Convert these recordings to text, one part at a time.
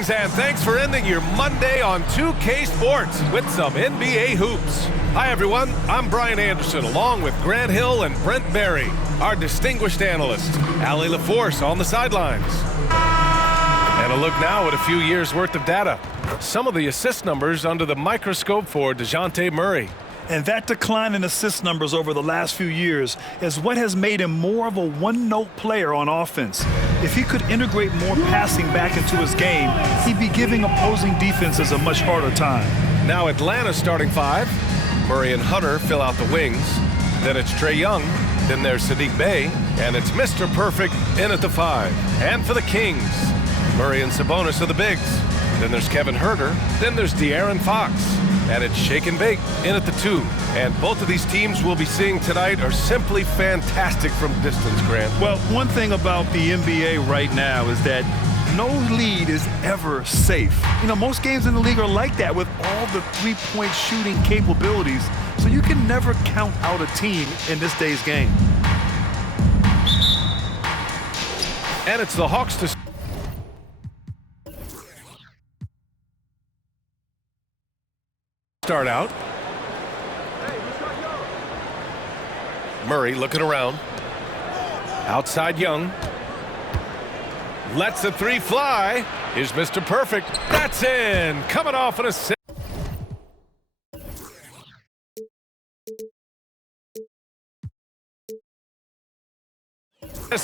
Greetings and thanks for ending your Monday on 2K Sports with some NBA hoops. Hi everyone, I'm Brian Anderson along with Grant Hill and Brent Berry, our distinguished analyst, Allie LaForce on the sidelines. And a look now at a few years worth of data. Some of the assist numbers under the microscope for DeJounte Murray. And that decline in assist numbers over the last few years is what has made him more of a one-note player on offense. If he could integrate more passing back into his game, he'd be giving opposing defenses a much harder time. Now Atlanta's starting five. Murray and Hunter fill out the wings. Then it's Trae Young. Then there's Saddiq Bey. And it's Mr. Perfect in at the five. And for the Kings, Murray and Sabonis are the bigs. Then there's Kevin Huerter. Then there's De'Aaron Fox. And it's Shake and Bake in at the two. And both of these teams we'll be seeing tonight are simply fantastic from distance, Grant. Well, one thing about the NBA right now is that no lead is ever safe. You know, most games in the league are like that with all the three-point shooting capabilities. So you can never count out a team in this day's game. And it's the Hawks to start out. Murray looking around. Outside Young. Lets the three fly. Here's Mr. Perfect. That's in. Coming off an assist.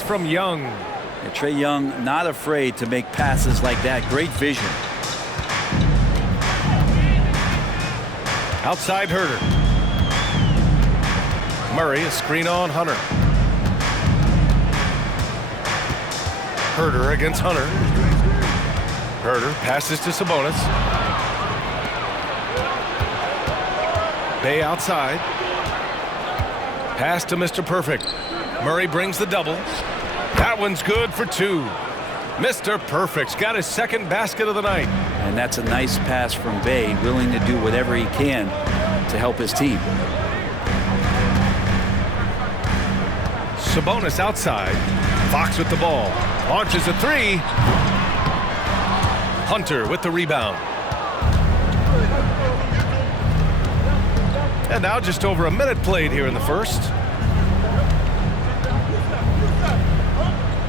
From Young. And Trae Young not afraid to make passes like that. Great vision. Outside Huerter. Murray, a screen on Hunter. Huerter against Hunter. Huerter passes to Sabonis. Bey outside. Pass to Mr. Perfect. Murray brings the double. That one's good for two. Mr. Perfect's got his second basket of the night. And that's a nice pass from Bey, willing to do whatever he can to help his team. Sabonis outside. Fox with the ball. Launches a three. Hunter with the rebound. And now just over a minute played here in the first.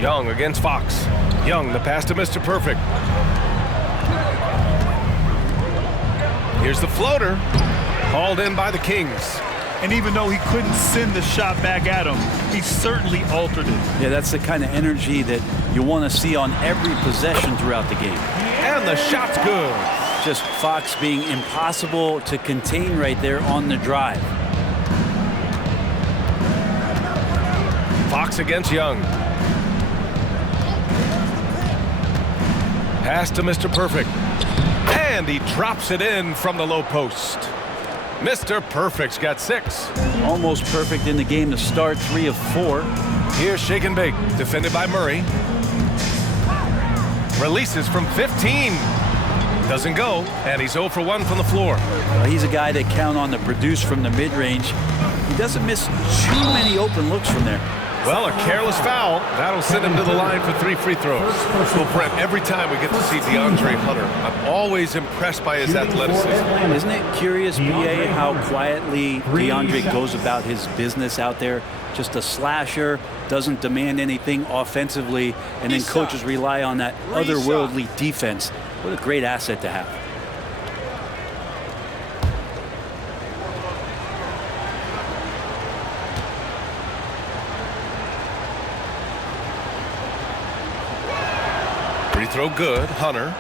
Young against Fox. Young, the pass to Mr. Perfect. Here's the floater. Hauled in by the Kings. And even though he couldn't send the shot back at him, he certainly altered it. Yeah, that's the kind of energy that you want to see on every possession throughout the game. And the shot's good. Just Fox being impossible to contain right there on the drive. Fox against Young. Pass to Mr. Perfect. And he drops it in from the low post. Mr. Perfect's got 6. Almost perfect in the game to start, 3 of 4. Here's Shake and Bake, defended by Murray. Releases from 15. Doesn't go, and he's 0 for 1 from the floor. He's a guy that count on to produce from the mid-range. He doesn't miss too many open looks from there. Well, a careless foul. That'll send him to the line for 3 free throws. Well, Brent, every time we get to see DeAndre Hunter, I'm always impressed by his athleticism. Isn't it curious, BA, how quietly DeAndre goes about his business out there? Just a slasher, doesn't demand anything offensively, and then coaches rely on that otherworldly defense. What a great asset to have. Free throw good, Hunter.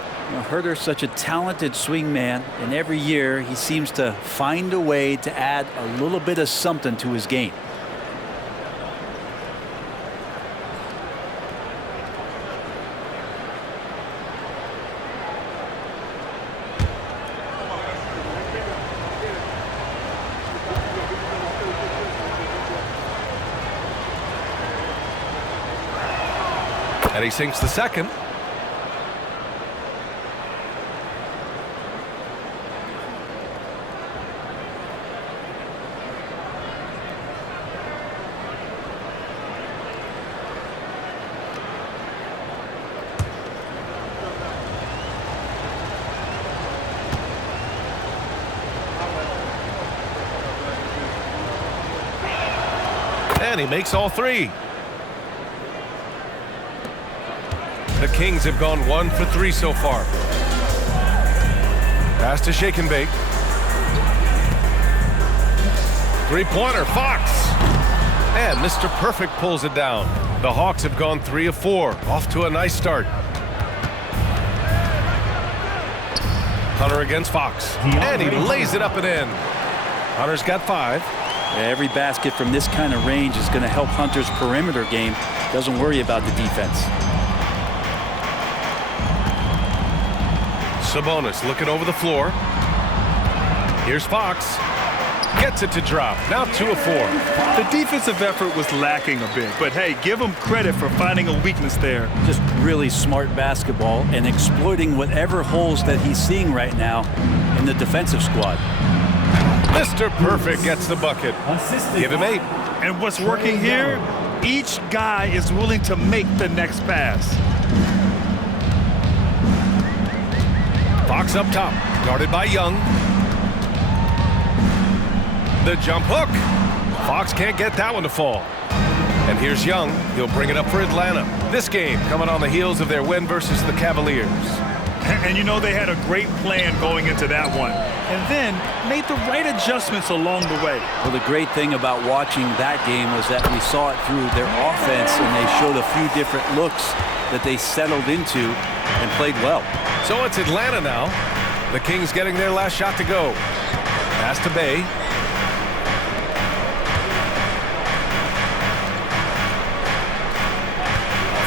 Huerter's such a talented swing man, and every year he seems to find a way to add a little bit of something to his game. And he sinks the second. And he makes all three. The Kings have gone 1 for 3 so far. Pass to Shake and Bake. Three-pointer, Fox. And Mr. Perfect pulls it down. The Hawks have gone 3 of 4. Off to a nice start. Hunter against Fox. And he lays it up and in. Hunter's got 5. Yeah, every basket from this kind of range is going to help Hunter's perimeter game. Doesn't worry about the defense. Sabonis looking over the floor. Here's Fox. Gets it to drop. Now 2 of 4. The defensive effort was lacking a bit, but hey, give him credit for finding a weakness there. Just really smart basketball and exploiting whatever holes that he's seeing right now in the defensive squad. Mr. Perfect gets the bucket. Give him 8. And what's working here? Each guy is willing to make the next pass. Fox up top, guarded by Young. The jump hook. Fox can't get that one to fall. And here's Young. He'll bring it up for Atlanta. This game coming on the heels of their win versus the Cavaliers. And you know they had a great plan going into that one. And then made the right adjustments along the way. Well, the great thing about watching that game was that we saw it through their offense, and they showed a few different looks that they settled into and played well. So it's Atlanta now. The Kings getting their last shot to go. Pass to Bay.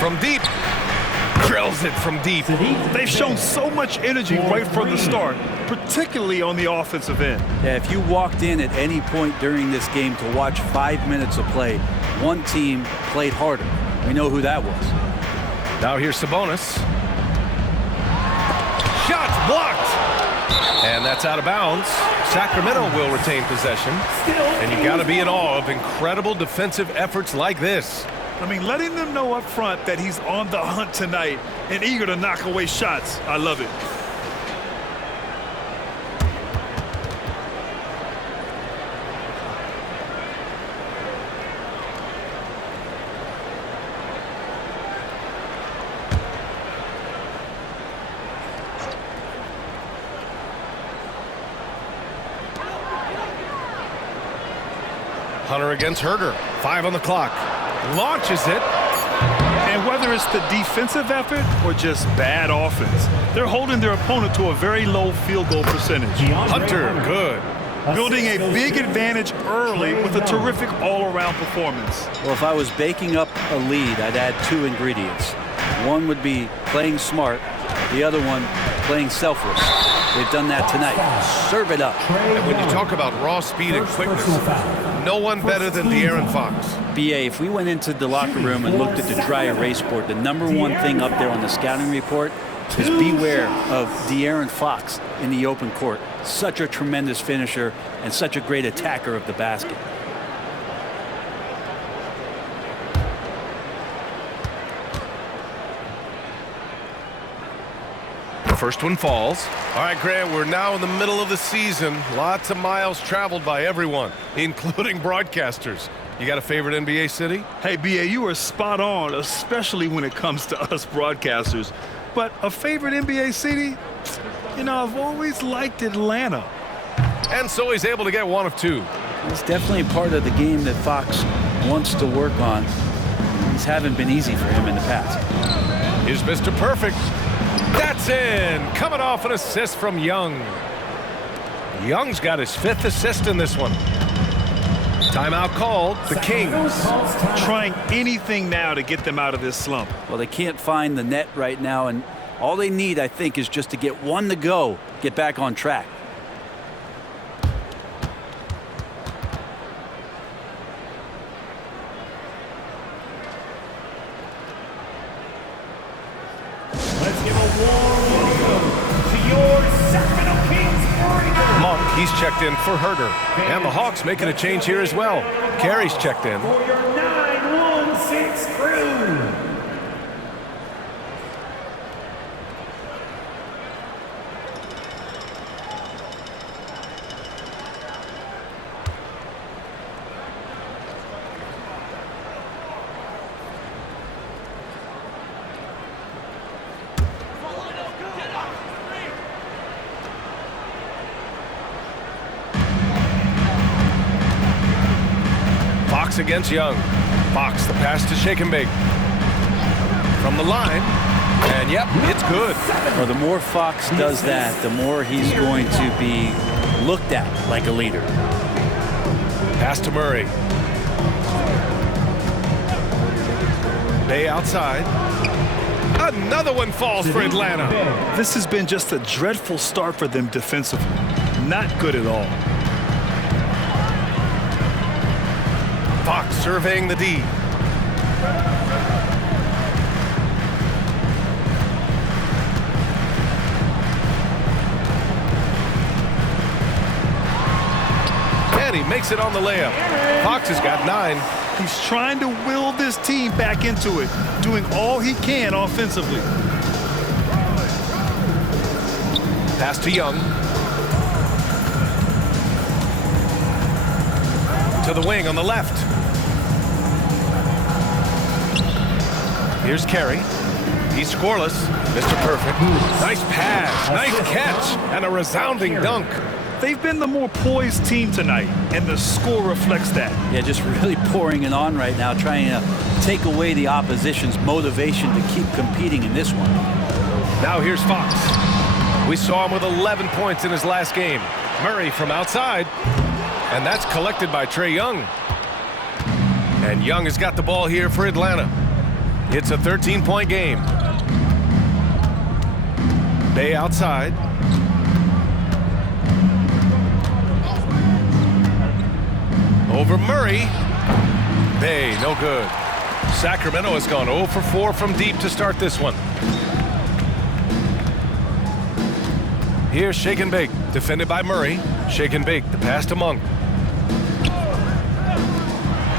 From deep. Drills it from deep. They've shown so much energy right from the start, particularly on the offensive end. Yeah, if you walked in at any point during this game to watch 5 minutes of play, one team played harder. We know who that was. Now here's Sabonis. Shots blocked. And that's out of bounds. Sacramento will retain possession. And you got to be in awe of incredible defensive efforts like this. I mean, letting them know up front that he's on the hunt tonight and eager to knock away shots. I love it. Hunter against Herder. 5 on the clock. Launches it. And whether it's the defensive effort or just bad offense, they're holding their opponent to a very low field goal percentage. Hunter, good. Building a big advantage early with a terrific all-around performance. Well, if I was baking up a lead, I'd add 2 ingredients. One would be playing smart. The other one, playing selfless. They've done that tonight. Serve it up. And when you talk about raw speed and quickness, no one better than De'Aaron Fox. BA, if we went into the locker room and looked at the dry erase board, the #1 thing up there on the scouting report is beware of De'Aaron Fox in the open court. Such a tremendous finisher and such a great attacker of the basket. First one falls. All right, Grant, we're now in the middle of the season. Lots of miles traveled by everyone, including broadcasters. You got a favorite NBA city? Hey, BA, you are spot on, especially when it comes to us broadcasters. But a favorite NBA city? You know, I've always liked Atlanta. And so he's able to get 1 of 2. It's definitely part of the game that Fox wants to work on. These haven't been easy for him in the past. Here's Mr. Perfect. That's in. Coming off an assist from Young. Young's got his 5th assist in this one. Timeout called. The Kings trying anything now to get them out of this slump. Well, they can't find the net right now, and all they need, I think, is just to get 1 to go, get back on track. Let's give a warm welcome to your Sacramento Kings Warriors. Monk, he's checked in for Herder. And the Hawks making a change here as well. Carey's checked in. For your 9-1-6 crew. Fox against Young. Fox, the pass to Shake and Bake. From the line, and yep, it's good. Well, the more Fox does that, the more he's going to be looked at like a leader. Pass to Murray. Bay outside. Another one falls for Atlanta. This has been just a dreadful start for them defensively. Not good at all. Fox surveying the D. And he makes it on the layup. Fox has got 9. He's trying to will this team back into it, doing all he can offensively. Pass to Young. To the wing on the left. Here's Carey. He's scoreless. Mr. Perfect. Nice pass, nice catch, and a resounding dunk. They've been the more poised team tonight, and the score reflects that. Yeah, just really pouring it on right now, trying to take away the opposition's motivation to keep competing in this one. Now here's Fox. We saw him with 11 points in his last game. Murray from outside, and that's collected by Trae Young. And Young has got the ball here for Atlanta. It's a 13-point game. Bay outside. Over Murray. Bay, no good. Sacramento has gone 0 for 4 from deep to start this one. Here's Shake and Bake, defended by Murray. Shake and Bake, the pass to Monk.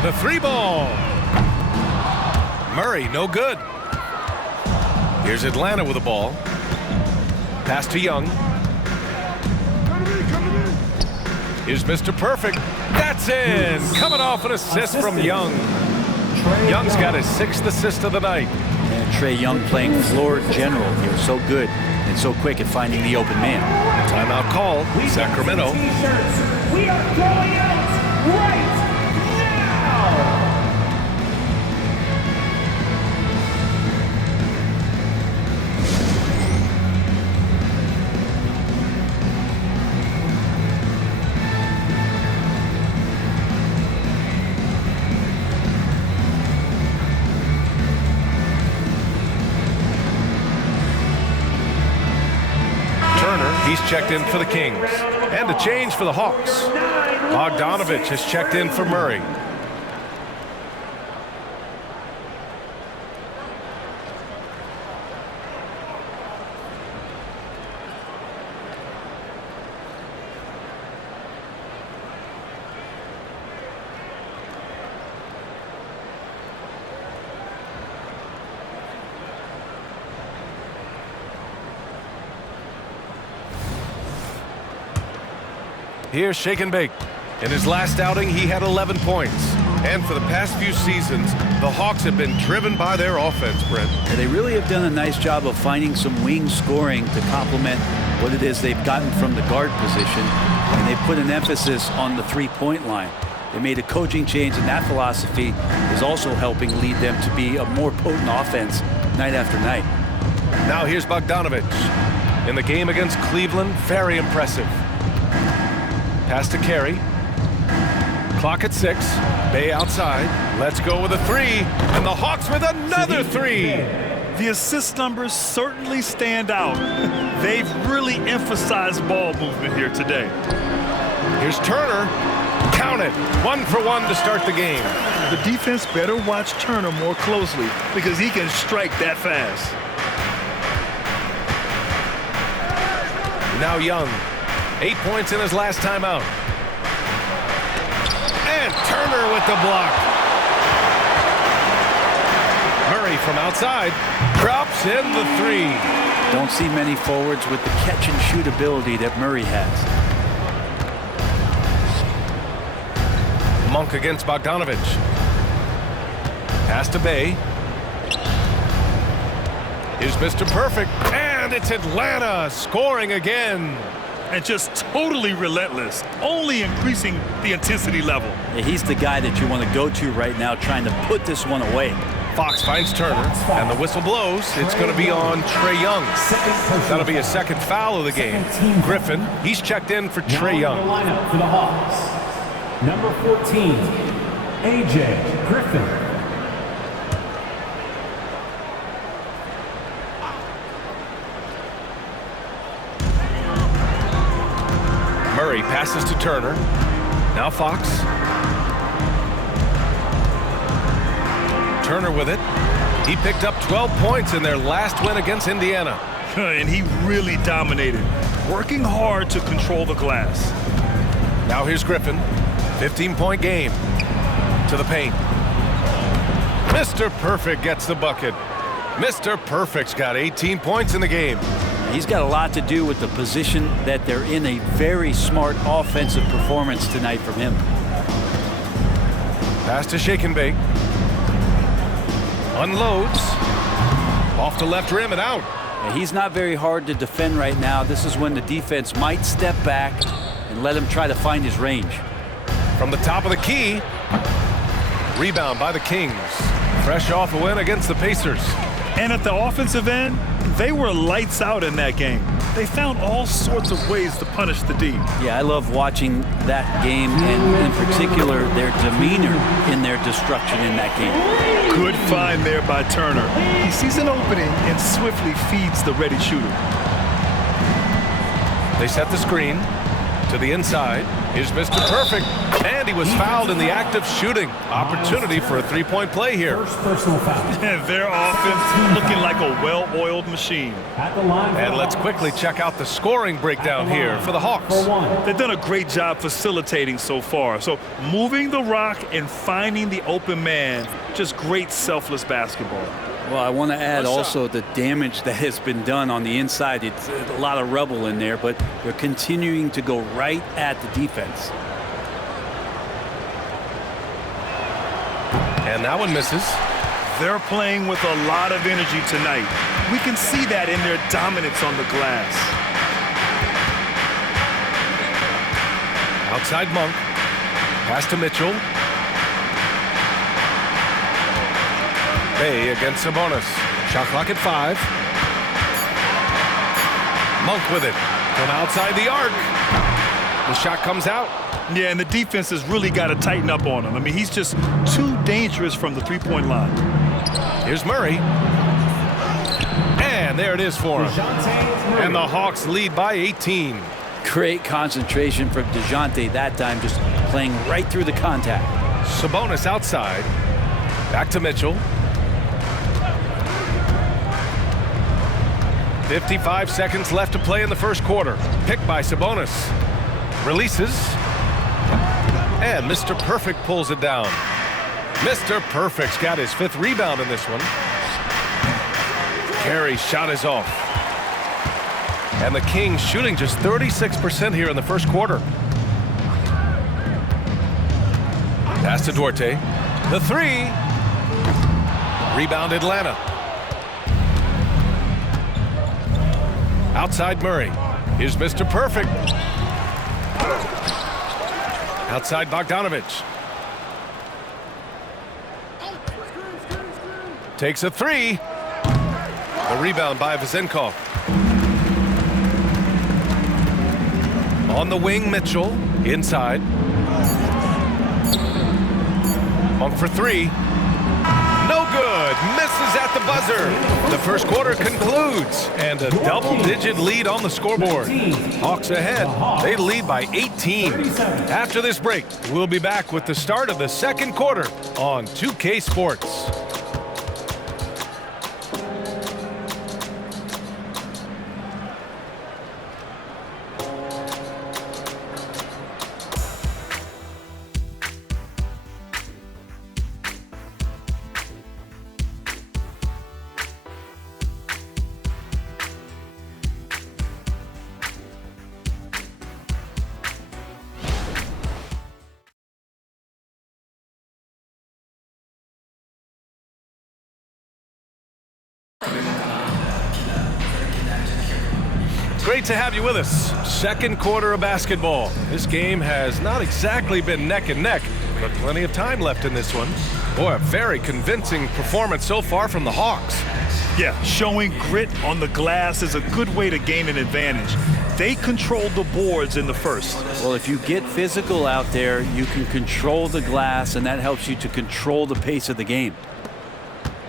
The 3-ball. Murray, no good. Here's Atlanta with the ball. Pass to Young. Here's Mr. Perfect. That's in. Coming off an assist from Young. Young's got his 6th assist of the night. And Trae Young playing floor general here. So good and so quick at finding the open man. Timeout call. Sacramento. T-shirts. We are going out right now. He's checked in for the Kings. And a change for the Hawks. Bogdanovich has checked in for Murray. Here's Shake and Bake. In his last outing, he had 11 points. And for the past few seasons, the Hawks have been driven by their offense, Brent. And they really have done a nice job of finding some wing scoring to complement what it is they've gotten from the guard position. And they put an emphasis on the three-point line. They made a coaching change, and that philosophy is also helping lead them to be a more potent offense night after night. Now here's Bogdanovich. In the game against Cleveland, very impressive. Pass to Carey. Clock at 6. Bay outside. Let's go with a 3. And the Hawks with another 3. The assist numbers certainly stand out. They've really emphasized ball movement here today. Here's Turner. Count it. 1 for 1 to start the game. The defense better watch Turner more closely because he can strike that fast. Now Young. 8 points in his last time out. And Turner with the block. Murray from outside drops in the 3. Don't see many forwards with the catch and shoot ability that Murray has. Monk against Bogdanovich. Pass to Bay. Here's Mr. Perfect. And it's Atlanta scoring again. and just totally relentless, only increasing the intensity level. Yeah, he's the guy that you want to go to right now, trying to put this one away. Fox finds Turner, and the whistle blows. It's going to be on Trae Young. That'll be his second foul of the game. Griffin, he's checked in for Trae Young. Lineup for the Hawks. Number 14, A.J. Griffin. Murray passes to Turner. Now Fox. Turner with it. He picked up 12 points in their last win against Indiana. And he really dominated, working hard to control the glass. Now here's Griffin. 15-point game. To the paint. Mr. Perfect gets the bucket. Mr. Perfect's got 18 points in the game. He's got a lot to do with the position that they're in. A very smart offensive performance tonight from him. Pass to Shake and Bake. Unloads. Off the left rim and out. And he's not very hard to defend right now. This is when the defense might step back and let him try to find his range. From the top of the key. Rebound by the Kings. Fresh off a win against the Pacers. And at the offensive end, they were lights out in that game. They found all sorts of ways to punish the D. Yeah, I love watching that game, and in particular, their demeanor in their destruction in that game. Good find there by Turner. He sees an opening and swiftly feeds the ready shooter. They set the screen to the inside. Here's Mr. Perfect. And he was fouled in the act of shooting. Opportunity for a three-point play here. First personal foul. And their offense looking like a well-oiled machine. At the line. And let's quickly check out the scoring breakdown here for the Hawks. They've done a great job facilitating so far. So moving the rock and finding the open man, just great selfless basketball. Well, I want to add also the damage that has been done on the inside. It's a lot of rubble in there, but they're continuing to go right at the defense. And that one misses. They're playing with a lot of energy tonight. We can see that in their dominance on the glass. Outside Monk. Pass to Mitchell. Bay against Sabonis. Shot clock at 5. Monk with it from outside the arc. The shot comes out. Yeah, and the defense has really got to tighten up on him. I mean, he's just too dangerous from the three-point line. Here's Murray. And there it is for him. And the Hawks lead by 18. Great concentration from DeJounte that time, just playing right through the contact. Sabonis outside. Back to Mitchell. 55 seconds left to play in the first quarter. Picked by Sabonis. Releases. And Mr. Perfect pulls it down. Mr. Perfect's got his 5th rebound in this one. Carey's shot is off. And the Kings shooting just 36% here in the first quarter. Pass to Duarte. The 3. Rebound Atlanta. Outside Murray. Here's Mr. Perfect. Outside Bogdanovich. Takes a 3. The rebound by Vezenkov. On the wing, Mitchell. Inside. Monk for 3. No good. Misses at the buzzer. The first quarter concludes. And a double-digit lead on the scoreboard. Hawks ahead. They lead by 18. After this break, we'll be back with the start of the second quarter on 2K Sports. Great to have you with us. Second quarter of basketball. This game has not exactly been neck and neck, but plenty of time left in this one. Boy, a very convincing performance so far from the Hawks. Yeah, showing grit on the glass is a good way to gain an advantage. They controlled the boards in the first. Well, if you get physical out there, you can control the glass, and that helps you to control the pace of the game.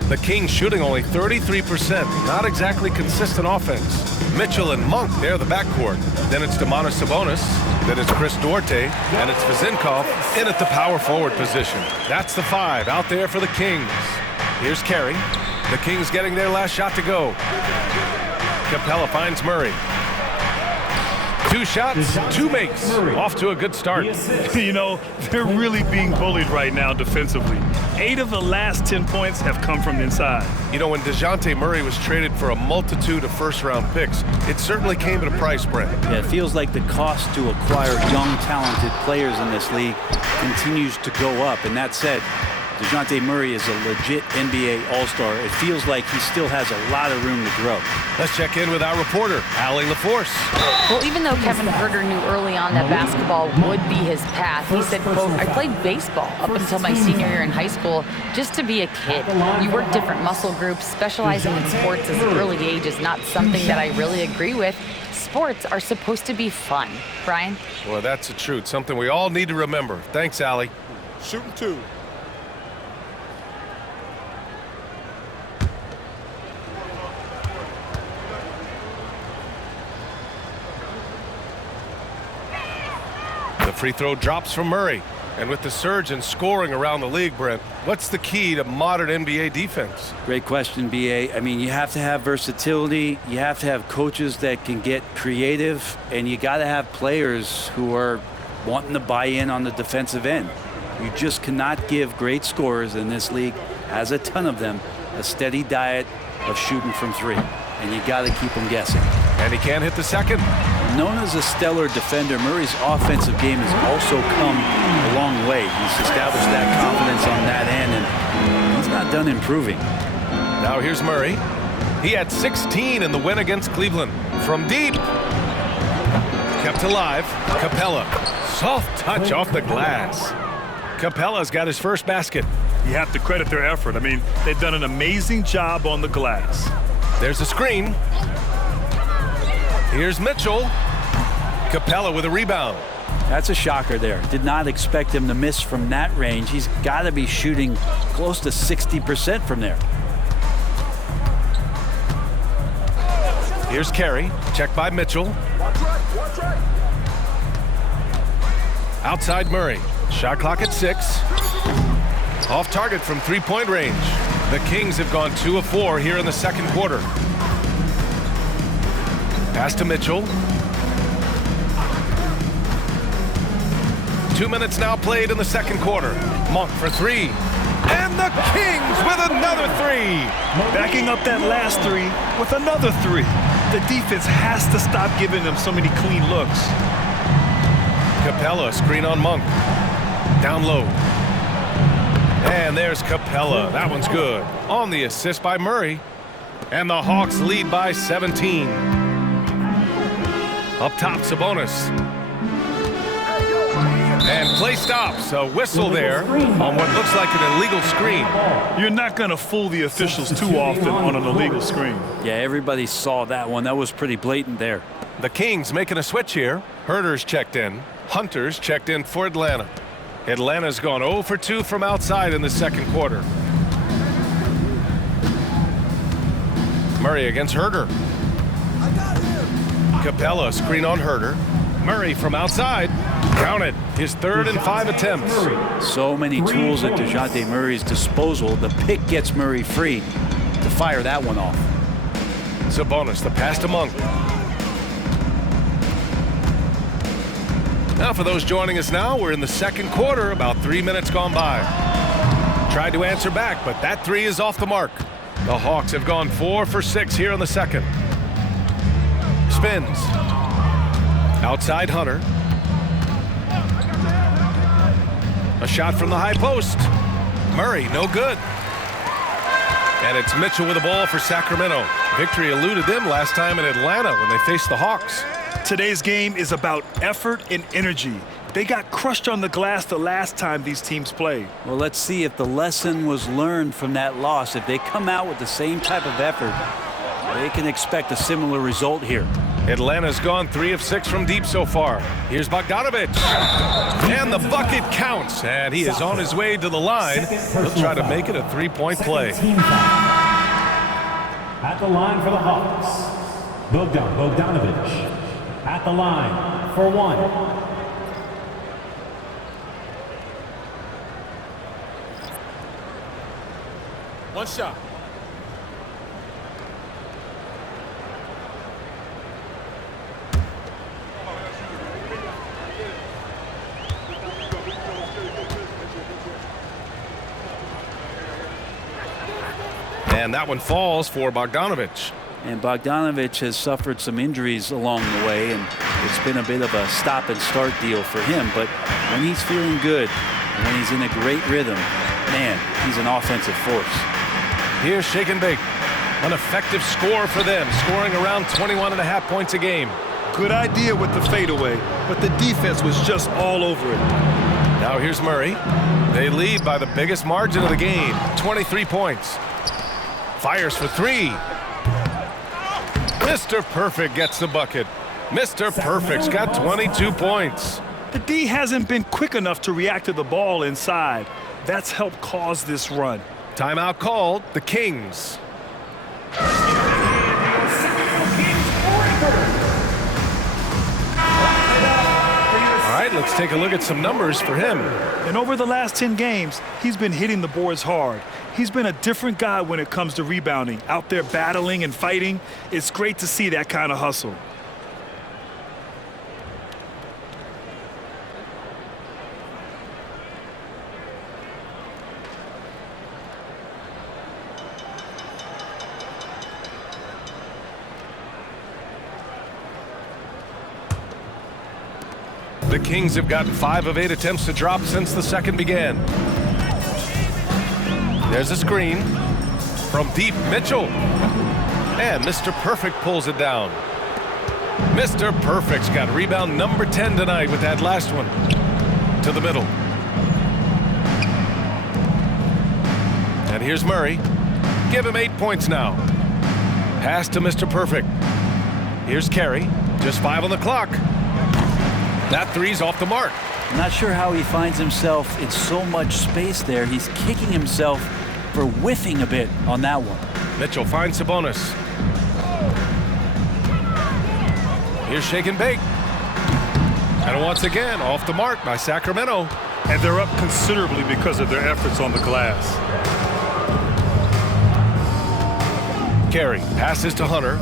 The Kings shooting only 33%. Not exactly consistent offense. Mitchell and Monk, they're the backcourt. Then it's Domantas Sabonis. Then it's Chris Duarte. And it's Vezinkov in at the power forward position. That's the 5 out there for the Kings. Here's Carey. The Kings getting their last shot to go. Capella finds Murray. 2 shots, 2 makes. Off to a good start. You know, they're really being bullied right now defensively. 8 of the last 10 points have come from inside. You know, when DeJounte Murray was traded for a multitude of first-round picks, it certainly came at a price, Brent. Yeah, it feels like the cost to acquire young, talented players in this league continues to go up. And that said, DeJounte Murray is a legit NBA All-Star. It feels like he still has a lot of room to grow. Let's check in with our reporter, Allie LaForce. Well, even though Kevin Huerter knew early on that basketball would be his path, he said, quote, I played baseball up until my senior year in high school just to be a kid. You work different muscle groups. Specializing in sports at an early age is not something that I really agree with. Sports are supposed to be fun. Brian? Well, that's the truth. Something we all need to remember. Thanks, Allie. Shooting 2. The free throw drops from Murray. And with the surge in scoring around the league, Brent, what's the key to modern NBA defense? Great question, B.A. I mean, you have to have versatility. You have to have coaches that can get creative. And you got to have players who are wanting to buy in on the defensive end. You just cannot give great scorers in this league, has a ton of them, a steady diet of shooting from 3. And you got to keep them guessing. And he can't hit the second. Known as a stellar defender, Murray's offensive game has also come a long way. He's established that confidence on that end, and he's not done improving. Now here's Murray. He had 16 in the win against Cleveland. From deep. Kept alive. Capella. Soft touch off the glass. Capella's got his first basket. You have to credit their effort. I mean, they've done an amazing job on the glass. There's a screen. Here's Mitchell. Capella with a rebound. That's a shocker there. Did not expect him to miss from that range. He's got to be shooting close to 60% from there. Here's Carey. Checked by Mitchell. Outside Murray. Shot clock at 6. Off target from three-point range. The Kings have gone 2 of 4 here in the second quarter. Pass to Mitchell. 2 minutes now played in the second quarter. Monk for 3. And the Kings with another 3. Backing up that last 3 with another 3. The defense has to stop giving them so many clean looks. Capella, screen on Monk. Down low. And there's Capella. That one's good. On the assist by Murray. And the Hawks lead by 17. Up top, Sabonis. And play stops. A whistle there on what looks like an illegal screen. You're not going to fool the officials too often on an illegal screen. Yeah, everybody saw that one. That was pretty blatant there. The Kings making a switch here. Huerter's checked in. Hunter's checked in for Atlanta. Atlanta's gone 0 for 2 from outside in the second quarter. Murray against Huerter. Capella, screen on Huerter. Murray from outside. Count it. His 3rd and 5 attempts. So many tools at DeJounte Murray's disposal. The pick gets Murray free to fire that one off. Sabonis, the pass to Monk. Now for those joining us now, we're in the second quarter, about 3 minutes gone by. Tried to answer back, but that 3 is off the mark. The Hawks have gone 4 for 6 here in the second. Spins. Outside Hunter. A shot from the high post. Murray, no good. And it's Mitchell with the ball for Sacramento. Victory eluded them last time in Atlanta when they faced the Hawks. Today's game is about effort and energy. They got crushed on the glass the last time these teams played. Well, let's see if the lesson was learned from that loss. If they come out with the same type of effort, they can expect a similar result here. Atlanta's gone 3 of 6 from deep so far. Here's Bogdanovich. And the bucket counts. And he is on his way to the line. He'll try to make it a three-point play. At the line for the Hawks, Bogdanovich. At the line for one. One shot. And that one falls for Bogdanovich. And Bogdanovich has suffered some injuries along the way, and it's been a bit of a stop and start deal for him. But when he's feeling good, when he's in a great rhythm, man, he's an offensive force. Here's Shake and Bake. An effective score for them, scoring around 21.5 points a game. Good idea with the fadeaway, but the defense was just all over it. Now here's Murray. They lead by the biggest margin of the game, 23 points. Fires for three. Mr. Perfect gets the bucket. Mr. Perfect's got 22 points. The D hasn't been quick enough to react to the ball inside. That's helped cause this run. Timeout called, the Kings. All right, let's take a look at some numbers for him. And over the last 10 games, he's been hitting the boards hard. He's been a different guy when it comes to rebounding, out there battling and fighting. It's great to see that kind of hustle. The Kings have gotten 5 of 8 attempts to drop since the second began. There's a screen from deep. Mitchell. And Mr. Perfect pulls it down. Mr. Perfect's got rebound number 10 tonight with that last one. To the middle. And here's Murray. Give him 8 points now. Pass to Mr. Perfect. Here's Carey. Just 5 on the clock. That three's off the mark. I'm not sure how he finds himself in so much space there. He's kicking himself for whiffing a bit on that one. Mitchell finds Sabonis. Here's Shake and Bake. And once again, off the mark by Sacramento. And they're up considerably because of their efforts on the glass. Carey passes to Hunter.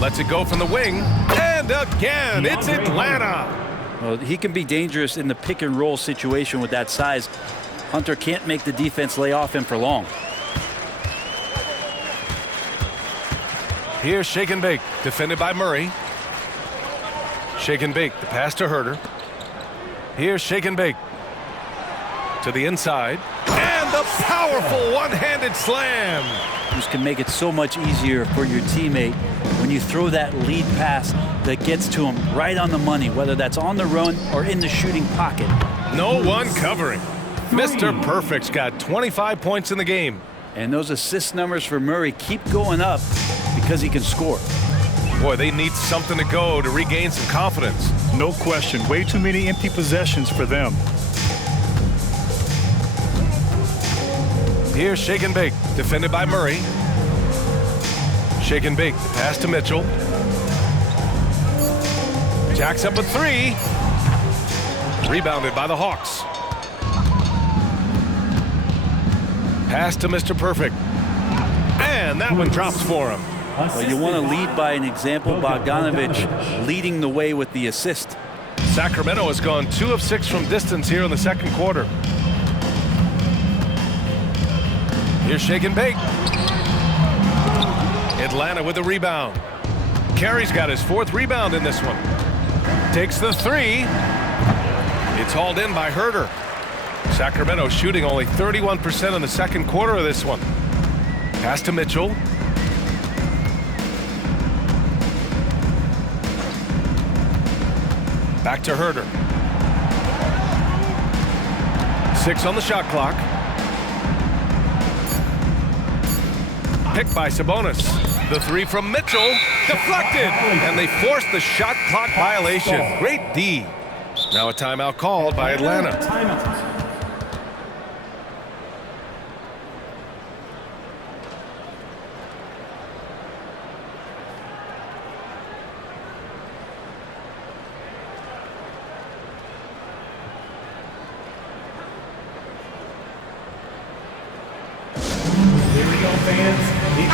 Lets it go from the wing. And again, it's Atlanta. Well, he can be dangerous in the pick and roll situation with that size. Hunter can't make the defense lay off him for long. Here's Shake and Bake, defended by Murray. Shake and Bake, the pass to Herter. Here's Shake and Bake. To the inside. And the powerful one-handed slam. This can make it so much easier for your teammate when you throw that lead pass that gets to him right on the money, whether that's on the run or in the shooting pocket. No one covering. Mr. Perfect's got 25 points in the game. And those assist numbers for Murray keep going up because he can score. Boy, they need something to go to regain some confidence. No question. Way too many empty possessions for them. Here's Shake and Bake, defended by Murray. Shake and Bake, the pass to Mitchell. Jacks up a three. Rebounded by the Hawks. Pass to Mr. Perfect. And that one drops for him. Well, you want to lead by an example. Bogdanovich leading the way with the assist. Sacramento has gone 2 of 6 from distance here in the second quarter. Here's Shake and Bake. Atlanta with the rebound. Carey's got his 4th rebound in this one. Takes the three. It's hauled in by Herter. Sacramento shooting only 31% in the second quarter of this one. Pass to Mitchell. Back to Herder. 6 on the shot clock. Picked by Sabonis. The 3 from Mitchell. Deflected. And they forced the shot clock violation. Great D. Now a timeout called by Atlanta. Timeout.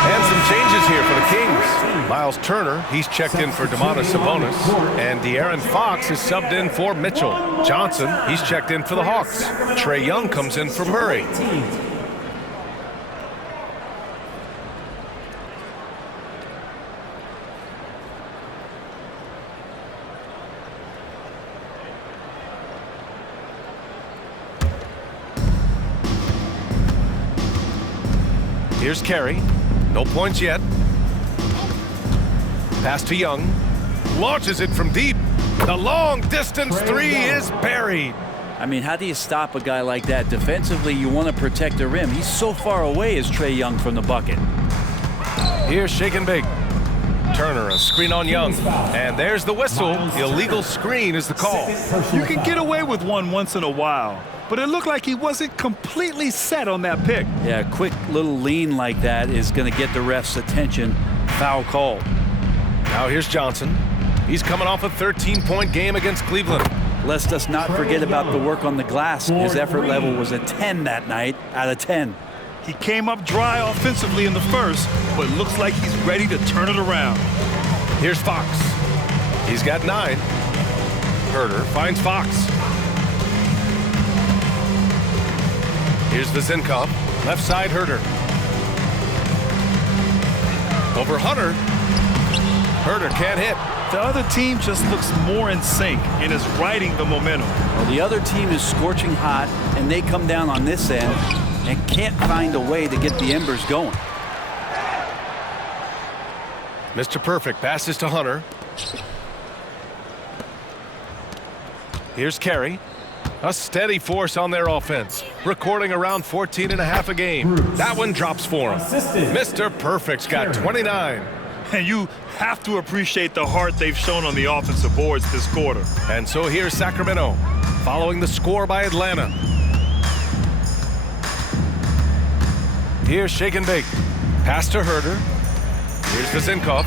And some changes here for the Kings. Miles Turner, he's checked in for Domantas Sabonis. And De'Aaron Fox is subbed in for Mitchell. Johnson, he's checked in for the Hawks. Trae Young comes in for Murray. Here's Carey. No points yet. Pass to Young. Launches it from deep. The long distance 3 is buried. I mean, how do you stop a guy like that? Defensively, you want to protect the rim. He's so far away as Trae Young from the bucket. Here's shake and bake. Turner, a screen on Young. And there's the whistle. Illegal screen is the call. You can get away with one once in a while, but it looked like he wasn't completely set on that pick. Yeah, a quick little lean like that is going to get the ref's attention. Foul called. Now here's Johnson. He's coming off a 13-point game against Cleveland. Let's us not forget about the work on the glass. His effort level was a 10 that night out of 10. He came up dry offensively in the first, but looks like he's ready to turn it around. Here's Fox. He's got 9. Herder finds Fox. Here's Vizenkov. Left side, Herder. Over Hunter. Herder can't hit. The other team just looks more in sync and is riding the momentum. Well, the other team is scorching hot, and they come down on this end and can't find a way to get the embers going. Mr. Perfect passes to Hunter. Here's Carey. A steady force on their offense, recording around 14.5 a game. That one drops for him. Mr. Perfect's got 29. And you have to appreciate the heart they've shown on the offensive boards this quarter. And so here's Sacramento, following the score by Atlanta. Here's shake and bake. Pass to Herder. Here's Vizenkov.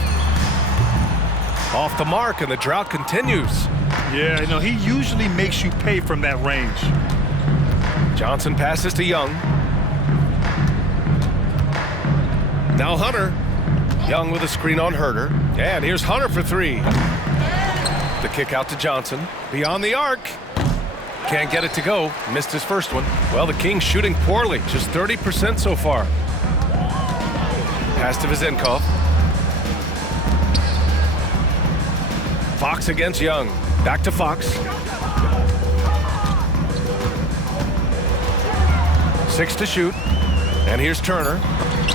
Off the mark, and the drought continues. Yeah, you know, he usually makes you pay from that range. Johnson passes to Young. Now Hunter. Young with a screen on Herder. And here's Hunter for 3. The kick out to Johnson. Beyond the arc. Can't get it to go. Missed his first one. Well, the Kings shooting poorly. Just 30% so far. Pass to Vizenkov. Fox against Young. Back to Fox. 6 to shoot. And here's Turner.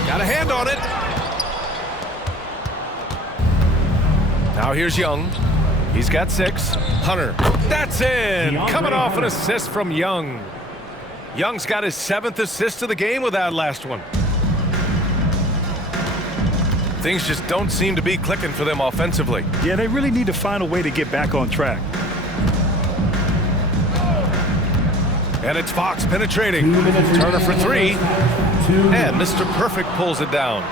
Got a hand on it. Now here's Young. He's got 6. Hunter. That's in. Coming off an assist from Young. Young's got his 7th assist of the game with that last one. Things just don't seem to be clicking for them offensively. Yeah, they really need to find a way to get back on track. And it's Fox penetrating. Turner for 3. And Mr. Perfect pulls it down.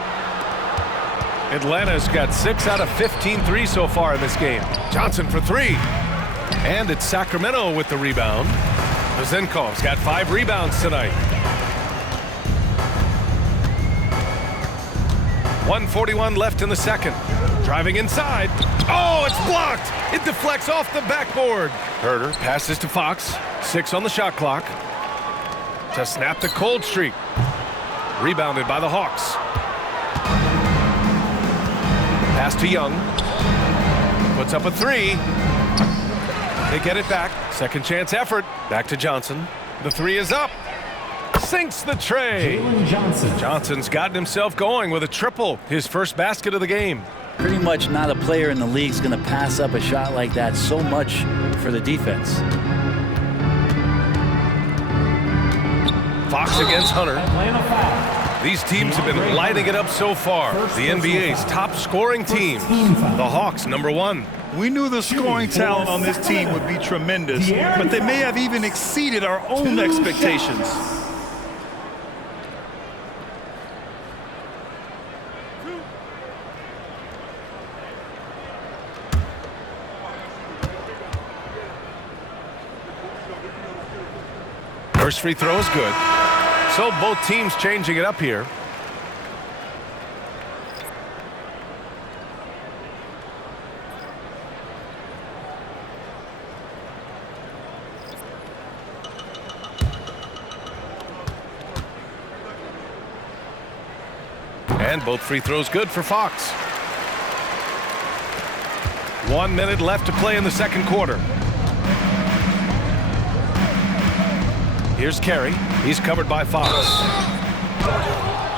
Atlanta's got 6 out of 15 threes so far in this game. Johnson for 3. And it's Sacramento with the rebound. Vizenkov's got 5 rebounds tonight. 1:41 left in the second. Driving inside. Oh, it's blocked. It deflects off the backboard. Herder passes to Fox. 6 on the shot clock. To snap the cold streak. Rebounded by the Hawks. Pass to Young. Puts up a 3. They get it back. Second chance effort. Back to Johnson. The 3 is up. sinks the tray. Johnson's gotten himself going with a triple, his first basket of the game. Pretty much not a player in the league is going to pass up a shot like that so much for the defense. Fox against Hunter. These teams have been lighting it up so far. The NBA's top scoring teams. The Hawks, #1. We knew the scoring talent on this team would be tremendous, but they may have even exceeded our own expectations. First free throw is good. So both teams changing it up here. And both free throws good for Fox. 1 minute left to play in the second quarter. Here's Carey. He's covered by Fox.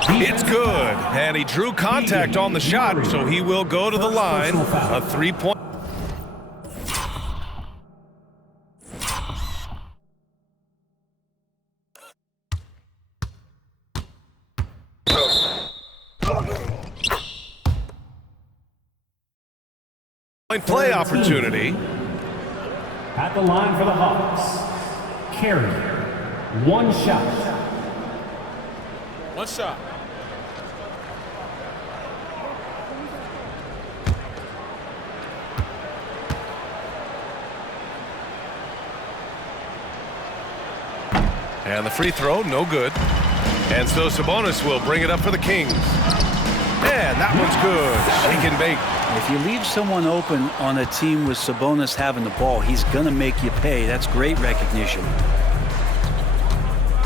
It's good. And he drew contact on the shot, so he will go to the line. A 3-point. Play opportunity. At the line for the Hawks, Carey. One shot. One shot. And the free throw, no good. And so Sabonis will bring it up for the Kings. And that one's good. Shake and bake. If you leave someone open on a team with Sabonis having the ball, he's going to make you pay. That's great recognition.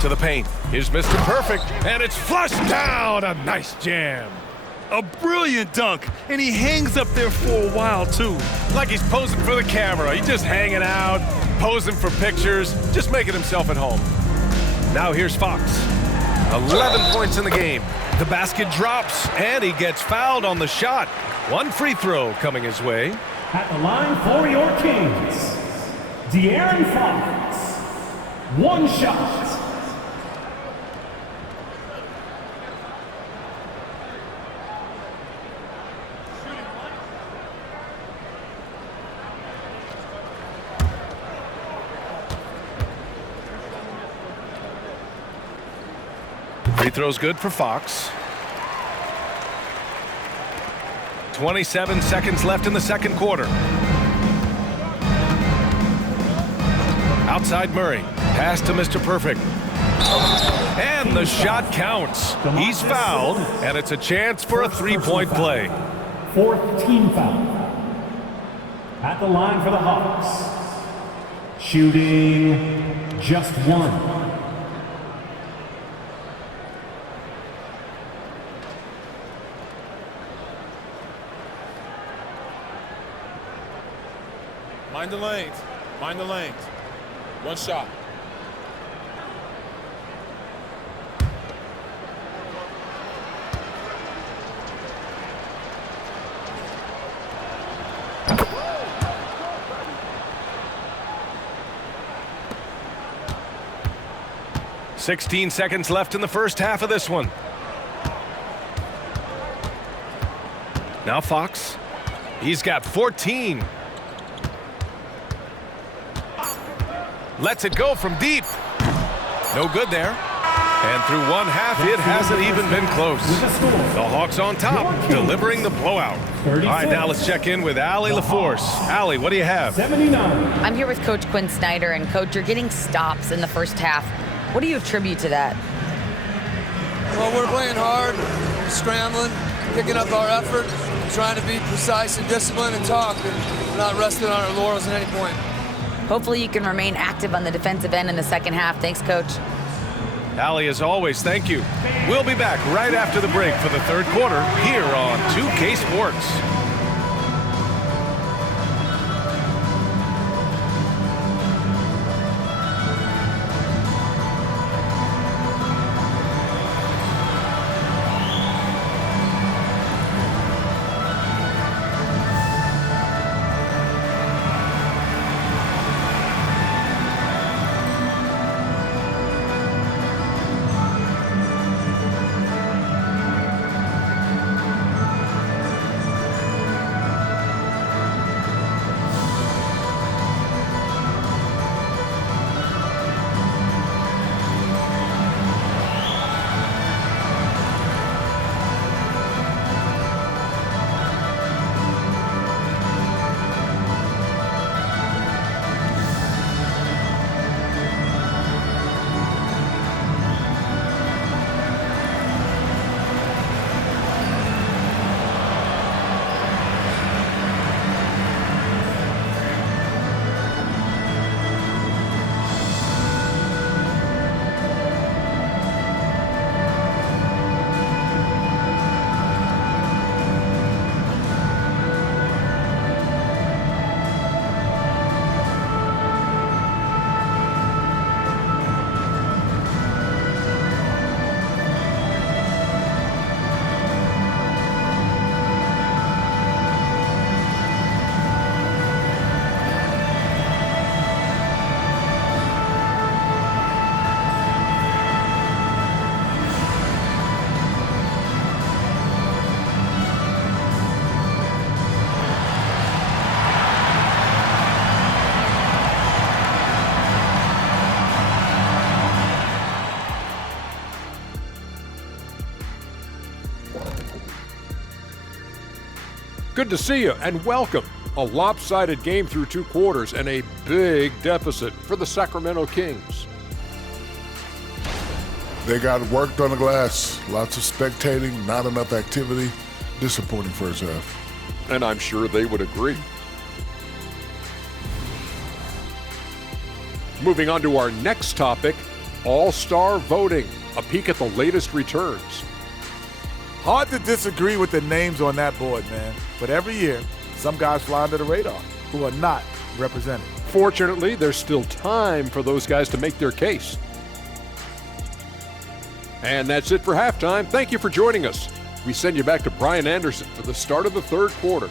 To the paint. Here's Mr. Perfect, and it's flushed down. A nice jam. A brilliant dunk, and he hangs up there for a while, too. Like he's posing for the camera. He's just hanging out, posing for pictures, just making himself at home. Now here's Fox. 11 points in the game. The basket drops, and he gets fouled on the shot. One free throw coming his way. At the line for your Kings, De'Aaron Fox. One shot. Free throw's good for Fox. 27 seconds left in the second quarter. Outside Murray. Pass to Mr. Perfect. And the shot counts. He's fouled, and it's a chance for a three-point play. Fourth team foul. At the line for the Hawks. Shooting just one. Mind the lanes. Mind the lanes. One shot. "16 seconds left in the first half of this one. Now Fox. He's got 14. Lets it go from deep. No good there. And through one half, it hasn't even been close. The Hawks on top, delivering the blowout. All right, now let's check in with Allie LaForce. Allie, what do you have? 79. I'm here with Coach Quinn Snyder, and Coach, you're getting stops in the first half. What do you attribute to that? Well, we're playing hard, scrambling, picking up our effort, trying to be precise and disciplined and talk, and we're not resting on our laurels at any point. Hopefully you can remain active on the defensive end in the second half. Thanks, Coach. Allie, as always, thank you. We'll be back right after the break for the third quarter here on 2K Sports. good to see you and welcome. A lopsided game through 2 quarters and a big deficit for the Sacramento Kings. They got worked on the glass. Lots of spectating, not enough activity. Disappointing first half. And I'm sure they would agree. Moving on to our next topic, All-Star voting. A peek at the latest returns. Hard to disagree with the names on that board, man. But every year, some guys fly under the radar who are not represented. Fortunately, there's still time for those guys to make their case. And that's it for halftime. Thank you for joining us. We send you back to Brian Anderson for the start of the 3rd quarter.